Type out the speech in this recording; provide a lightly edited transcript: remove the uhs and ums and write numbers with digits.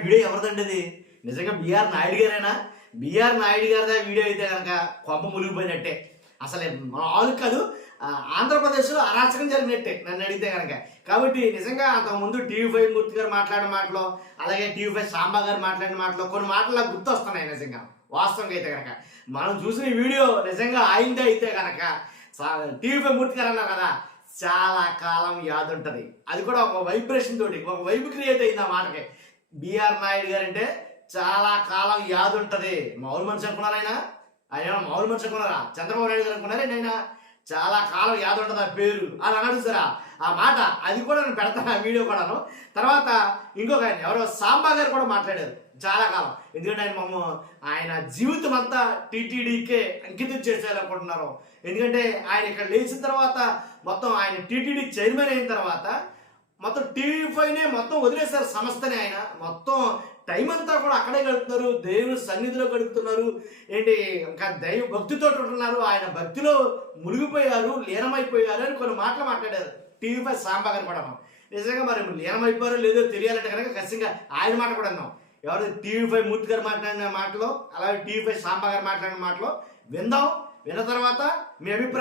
Video ఎవరిదండి అది? నిజంగా బిఆర్ నాయుడు గారేనా? బిఆర్ నాయుడు గారిదా వీడియో అయితే కనుక కొంప మునిగిపోయినట్టే. అసలు మామూలు కాదు, ఆంధ్రప్రదేశ్లో అరాచకం జరిగినట్టే నన్ను అడిగితే కనుక. కాబట్టి నిజంగా అంతకుముందు టీవీ5 మూర్తి గారు మాట్లాడిన మాటలు, అలాగే టీవీ5 సాంబా గారు మాట్లాడిన మాటలు, కొన్ని మాటలు నాకు గుర్తొస్తున్నాయి నిజంగా. వాస్తవంగా అయితే కనుక మనం చూసిన ఈ వీడియో నిజంగా అయిందే అయితే కనుక టీవీ5 మూర్తి గారు అన్నారు కదా, చాలా కాలం యాదుంటది. అది కూడా ఒక వైబ్రేషన్ తోటి, ఒక వైబ్ క్రియేట్ అయింది ఆ మాటకి. బిఆర్ నాయుడు గారు అంటే చాలా కాలం యాదుంటది. మామూలు మనిషి అనుకున్నారా ఆయన మామూలు మనిషి అనుకున్నారా? చంద్రబాబు నాయుడు గారు అనుకున్నారా ఆయన? చాలా కాలం యాదుంటది ఆ పేరు అని అన్నాడు సరా ఆ మాట. అది కూడా నేను పెడతాను ఆ వీడియో కూడాను. తర్వాత ఇంకొక ఆయన ఎవరో సాంబా గారు కూడా మాట్లాడారు చాలా కాలం. ఎందుకంటే ఆయన జీవితం అంతా టీటీడీకే అంకితం చేసేయాలనుకుంటున్నారు. ఎందుకంటే ఆయన ఇక్కడ లేచిన తర్వాత మొత్తం ఆయన టీటీడీ చైర్మన్ అయిన తర్వాత మొత్తం టీవీ5నే మొత్తం వదిలేశారు సంస్థని. ఆయన మొత్తం టైం అంతా కూడా అక్కడే గడుపుతున్నారు, దేవుని సన్నిధిలో గడుపుతున్నారు. ఏంటి ఇంకా దైవ భక్తితో ఉంటున్నారు. ఆయన భక్తిలో మునిగిపోయారు, లీనమైపోయారు అని కొన్ని మాటలు మాట్లాడారు టీవీ5 సాంబా గారు కూడా. నిజంగా మరి లీనమైపోయారో లేదో తెలియాలంటే కనుక ఖచ్చితంగా ఆయన మాట కూడా అన్నాం. ఎవరు టీవీ5 మూర్తి గారు మాట్లాడిన మాటలో, అలాగే టీవీ5 సాంబా గారు మాట్లాడిన మాటలో విందాం. విన్న తర్వాత మీ అభిప్రాయం